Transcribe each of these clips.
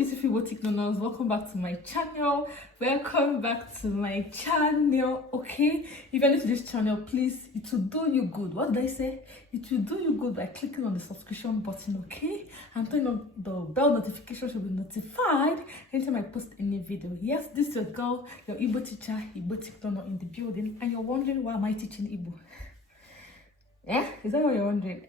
beautiful igboticnonos, welcome back to my channel. Okay, if you're new to this channel, please, it will do you good. What did I say? It will do you good by clicking on the subscription button, okay, and turning on the bell notification so you'll be notified anytime I post any video. Yes, this is your girl, your Igbo teacher, igboticnono, in the building, and you're wondering why am I teaching Igbo? Yeah, is that what you're wondering?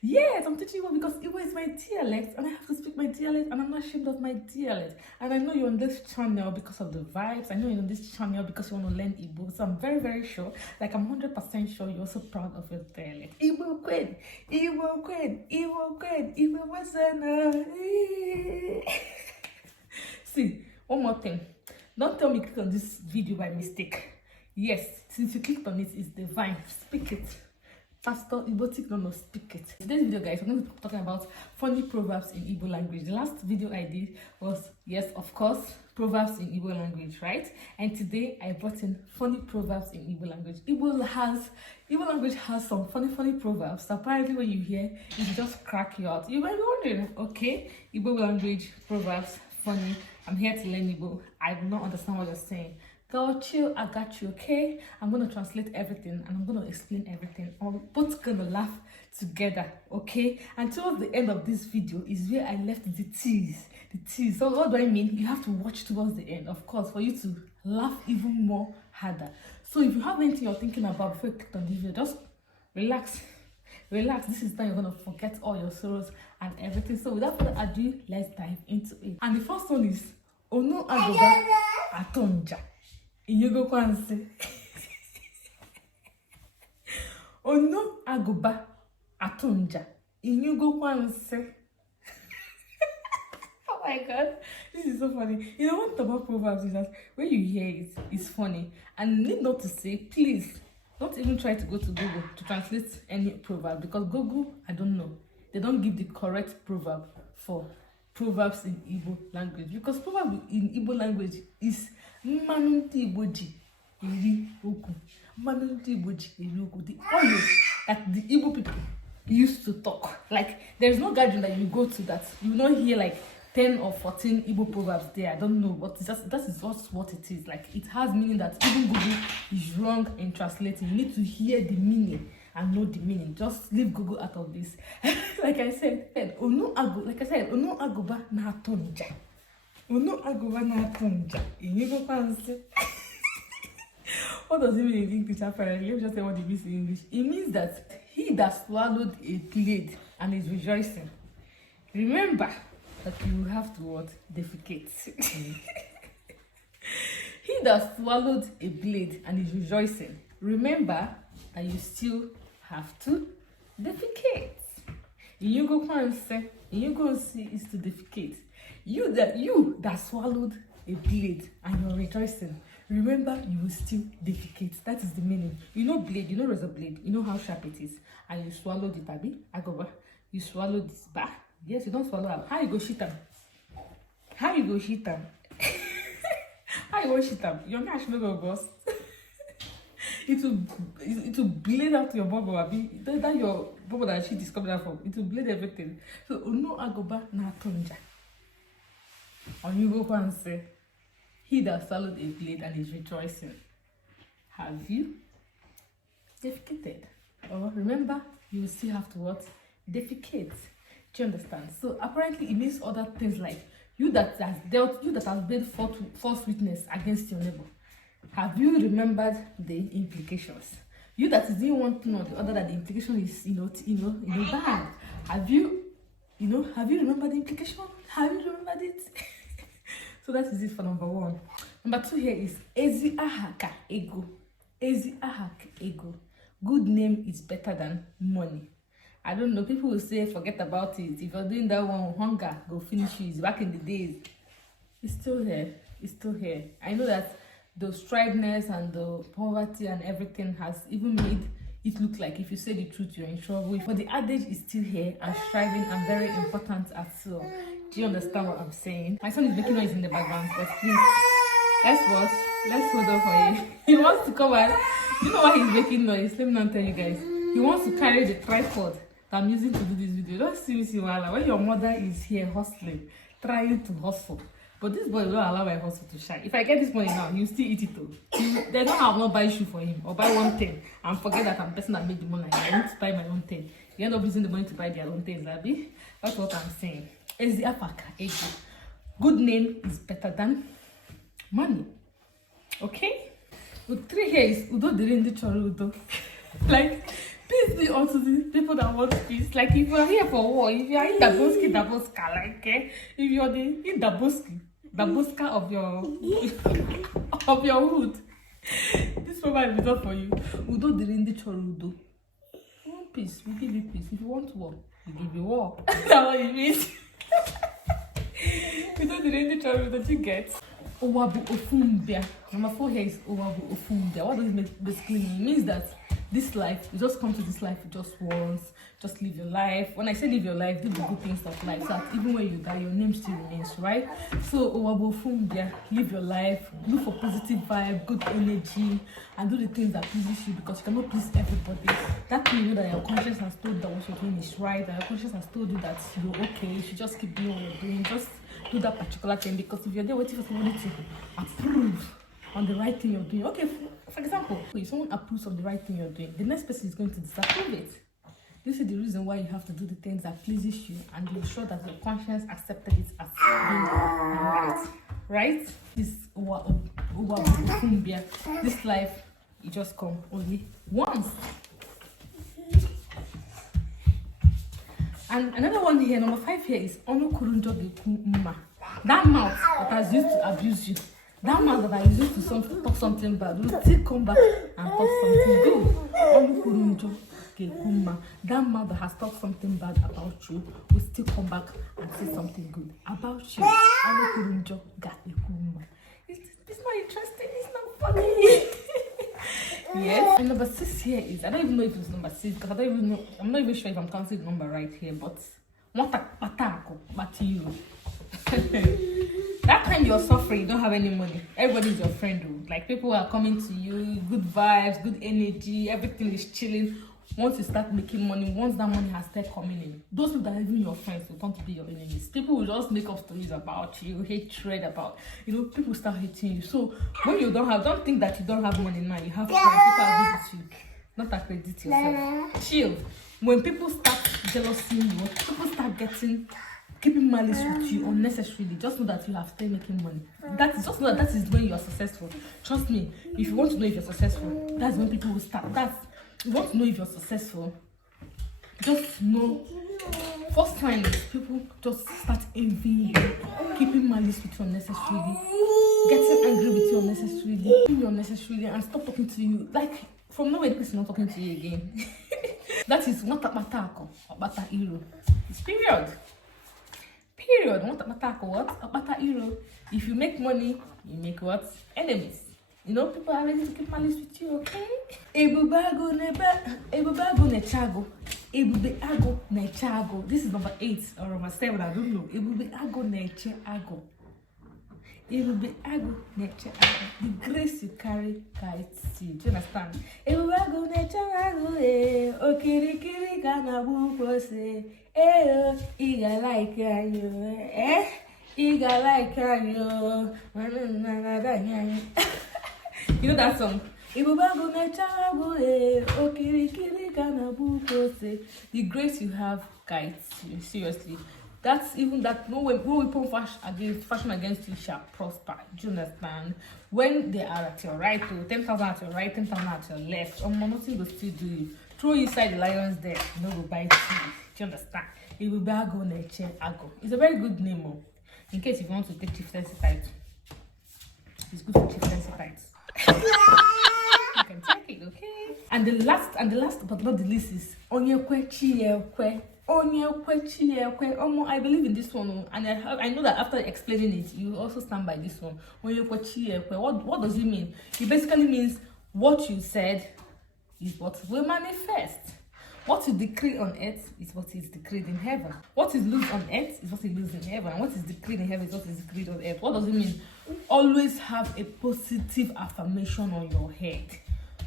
Yes, I'm teaching Igbo because Igbo is my dialect and I have to speak my dialect, and I'm not ashamed of my dialect. And I know you're on this channel because of the vibes. I know you're on this channel because you want to learn Igbo. So I'm very, very sure, like I'm 100% sure you're also proud of your dialect. Igbo queen, Igbo queen, Igbo queen, Igbo wasn't. See, one more thing. Don't tell me click on this video by mistake. Yes, since you clicked on it, it's divine. Speak it. Pastor igboticnono, speak it. Today's video, guys, we're going to be talking about funny proverbs in Igbo language. The last video I did was, yes, of course, proverbs in Igbo language, right? And today I brought in funny proverbs in Igbo language. Igbo language has some funny proverbs. Apparently, when you hear it, just crack you out. You might be wondering, okay, Igbo language proverbs, funny. I'm here to learn Igbo. I do not understand what you're saying. Girl, chill, I got you, okay? I'm going to translate everything and I'm going to explain everything. We're both going to laugh together, okay? And towards the end of this video is where I left the tease. So what do I mean? You have to watch towards the end, of course, for you to laugh even more harder. So if you have anything you're thinking about before you click on this video, just relax. This is time you're going to forget all your sorrows and everything. So without further ado, let's dive into it. And the first one is Ono Agoba Atonja. Inyugo kwanse. Ono agoba atunja. Inyugo kwanse. Oh my god, this is so funny. You know what about proverbs is that when you hear it, it's funny. And need not to say, please, don't even try to go to Google to translate any proverb, because Google, I don't know, they don't give the correct proverb for proverbs in Igbo language, because proverb in Igbo language is Manunti Igboji iri oku. Manunti Igboji iri oku. The oil that the Igbo people used to talk. Like, there's no gathering that you go to that you will not hear like 10 or 14 Igbo proverbs there. I don't know, but that is just what it is. Like, it has meaning that even Google is wrong in translating. You need to hear the meaning and know the meaning. Just leave Google out of this. Like I said, Ono Agoba na Tonja. Ono Agoba na Tonja. Inyugo kwanse. What does it mean in English apparently? Let me just say what it means in English. It means that he that swallowed a blade and is rejoicing. Remember that you have to what? Defecate. He that swallowed a blade and is rejoicing. Remember that you still have to defecate. Inyugo kwanse. Inyugo is to defecate. You that swallowed a blade and you're rejoicing, remember you will still defecate. That is the meaning. You know blade, you know razor blade, you know how sharp it is, and you swallowed it, abi agoba. You swallowed this bar. Yes, you don't swallow up. How you go shit them? How you go shit them? How you go shit them? Your nash no go boss. It will bleed out your bubble, abi. That your bubble that she discovered from. It will bleed everything. So Ono Agoba na Tonja. Inyugo kwanse. He that swallowed a blade and is rejoicing. Have you defecated? Or remember, you will still have to what? Defecate. Do you understand? So apparently it means other things like you that has made false witness against your neighbor. Have you remembered the implications? You that didn't want to know the other, that the implication is bad. Have you remembered the implication? Have you remembered it? So that is it for number one. Number two here is Ezi ahaka ego. Ezi ahaka ego. Good name is better than money. I don't know, people will say forget about it. If you're doing that one, hunger go finish you. It's back in the days. It's still here. It's still here. I know that the striveness and the poverty and everything has even made it look like if you say the truth you're in trouble, but the adage is still here, and striving and very important as well. Do you understand what I'm saying? My son is making noise in the background, but please, let's hold on for you. He wants to come out. You know why he's making noise? Let me not tell you guys. He wants to carry the tripod that I'm using to do this video. Don't see me see wahala when your mother is here hustling, trying to hustle. But this boy will not allow my hustle to shine. If I get this money now, you still eat it though. They don't have not buy shoe for him or buy one thing and forget that I'm the person that made the money. I want to buy my own thing. You end up using the money to buy their own things, Abby. That's what I'm saying. It's the apaka. Good name is better than money. Okay? With 3 hairs, Udo didn't Udo. Like, peace be unto the people that want peace. Like, if you're here for war, if you are in Daboska, like, if you're in Daboska of your hood, this program is not for you. Udo didn't Udo. You want peace, we give you peace. If you want war, we give you war. That's what it means. Udo didn't Udo, you get? Owabu ofumbia. Number 4 here is Owabu ofumbia. What does it basically mean? It means that this life, you just come to this life just once, just live your life. When I say live your life, do the good things of life, so that even when you die, your name still remains, right? So Owabu ofumbia, live your life, look for positive vibe, good energy, and do the things that please you, because you cannot please everybody. That means you know that your conscience has told that what you're doing is right, that your conscience has told you that you're okay, you should just keep doing what you're doing, just do that particular thing, because if you're there waiting for somebody to approve on the right thing you're doing, okay, for example, if someone approves of the right thing you're doing, the next person is going to disapprove it. This is the reason why you have to do the things that pleases you and you're sure that your conscience accepted it as being right? This this life, you just come only once. And another one here, number 5 here, is Ono Kurunjo Geku Mma. That mouth that has used to abuse you, that mouth that has used to talk something bad, will still come back and talk something good. Ono Kurunjo Geku Mma. That mouth that has talked something bad about you will still come back and say something good about you. Ono Kurunjo Geku Mma. It's not interesting, it's not funny. Yes. And number 6 here is, I don't even know if it's number 6 because I'm not even sure if I'm counting the number right here, but that time you're suffering, you don't have any money, everybody's your friend though. Like, people are coming to you, good vibes, good energy, everything is chilling. Once you start making money, once that money has started coming in, those people that are even your friends will come to be your enemies. People will just make up stories about you, hatred about, people start hating you. So when you don't think that you don't have money now, you have friends, people are good with you. Not accredit yourself. Chill. When people start jealousy you, people start keeping malice with you unnecessarily, just know that you have started making money. Just know that is when you are successful. Trust me, if you want to know if you're successful, that's when people will start. You want to know if you're successful, just know, first time people just start envying you, keeping malice with you unnecessarily, getting angry with you unnecessarily, and stop talking to you. Like, from nowhere, the person is not talking to you again. That is what matako or bata iro. It's period. What matako, what bata iro. If you make money, you make what? Enemies. People are ready to keep malice with you, okay? Ebubago nechago. Ebubeago nechago. This is number 8 or number 7, I don't know. Ebubeago nechago. Ebubeago nechago. The grace you carry guides you. Do you understand? Ebubeago nechago. Okirikiri kanabu se. Iga like you. Iga like you. You know that song? The grace you have guides you, seriously. That's even that no weapon fashion against you shall prosper. Do you understand? When they are at your right, 10,000 at your right, 10,000 at your left, nothing will still do you. Throw inside the lions there, will bite you. Do you understand? It's a very good name, in case you want to take chieftaincy title. It's good for chieftaincy titles. You can take it, okay? And the last but not the least is Onyekwe Chiyekwe. I believe in this one, and I know that after explaining it, you also stand by this one. Onyekwe Chiyekwe. What does it mean? It basically means what you said is what will manifest. What you decree on earth is what is decreed in heaven. What is loosed on earth is what is loosed in heaven. And what is decreed in heaven is what is decreed on earth. What does it mean? Always have a positive affirmation on your head.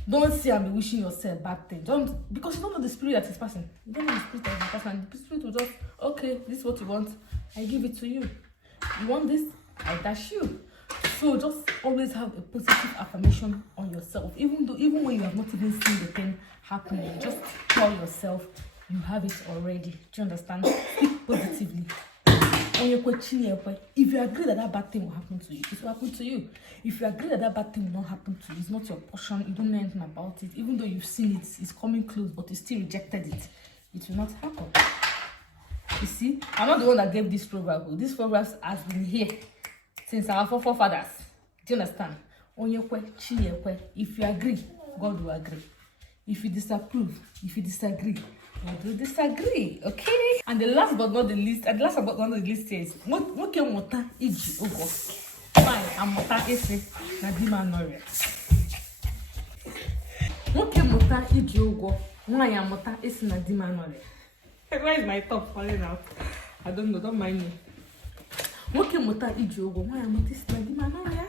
Don't see and be wishing yourself bad thing. Don't, because you don't know the spirit that is passing. You don't know the spirit that is passing. The spirit will just, okay, this is what you want, I give it to you. You want this, I dash you. So just always have a positive affirmation on yourself. Even when you have not even seen the thing happening, just tell yourself you have it already. Do you understand? Speak positively. If you agree that that bad thing will happen to you, it will happen to you. If you agree that that bad thing will not happen to you, it's not your portion, you don't know anything about it, even though you've seen it, it's coming close, but you still rejected it, it will not happen. You see, I'm not the one that gave this proverb. This proverb has been here since our forefathers. Do you understand? If you agree, God will agree. If you disapprove, if you disagree, God will disagree. Okay? And the last but not the least, is what can mota iji ogo. Fine, I'm mota ese na dima nore. What can mota iji ogo? Why am mota ese na dima nore? Why is my top falling out? I don't know, don't mind me. What can mota iji ogo? Why am mota ese na dima nore?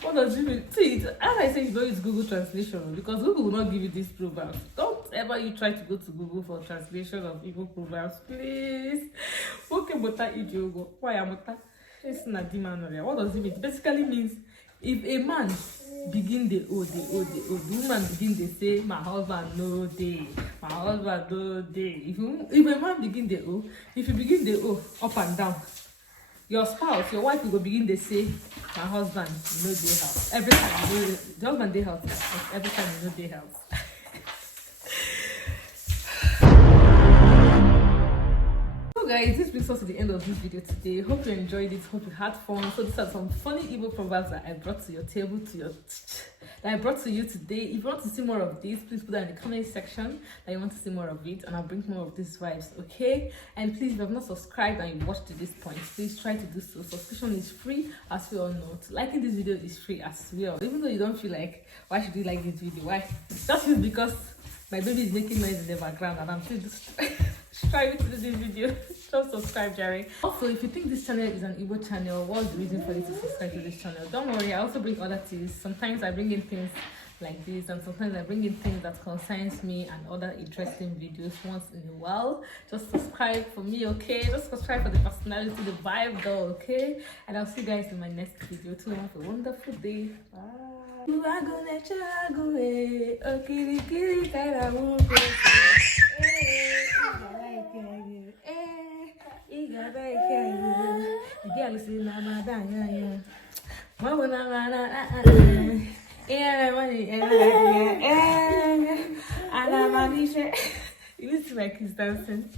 What does it mean? See, as I say, you don't use Google Translation because Google will not give you this proverbs. Don't ever you try to go to Google for translation of Igbo proverbs, please. What does it mean? It basically means if a man begin the woman begin the say, my husband no day, my husband no day. If a man begin the if you begin the up and down, your spouse, your wife will go begin to say, my husband, no day house. Every time, the husband day house, every time, no day house. So guys, this brings us to the end of this video today. Hope you enjoyed it, hope you had fun. So these are some funny Igbo proverbs that I brought to your table, that I brought to you today. If you want to see more of this, please put that in the comment section that you want to see more of it, and I'll bring more of these vibes, okay? And please, if you have not subscribed and you watched to this point, please try to do so. Subscription is free, as we all know. Liking this video is free as well. Even though you don't feel like, why should you like this video? Why? Just because my baby is making noise in the background and I'm still just striving to do this video. Just subscribe, Jerry. Also, if you think this channel is an Igbo channel, what's the reason for you to subscribe to this channel? Don't worry, I also bring other things. Sometimes I bring in things like this, and sometimes I bring in things that concerns me and other interesting videos once in a while. Just subscribe for me, okay? Just subscribe for the personality, the vibe though, okay? And I'll see you guys in my next video too. Have a wonderful day. Bye. You listen like he's dancing.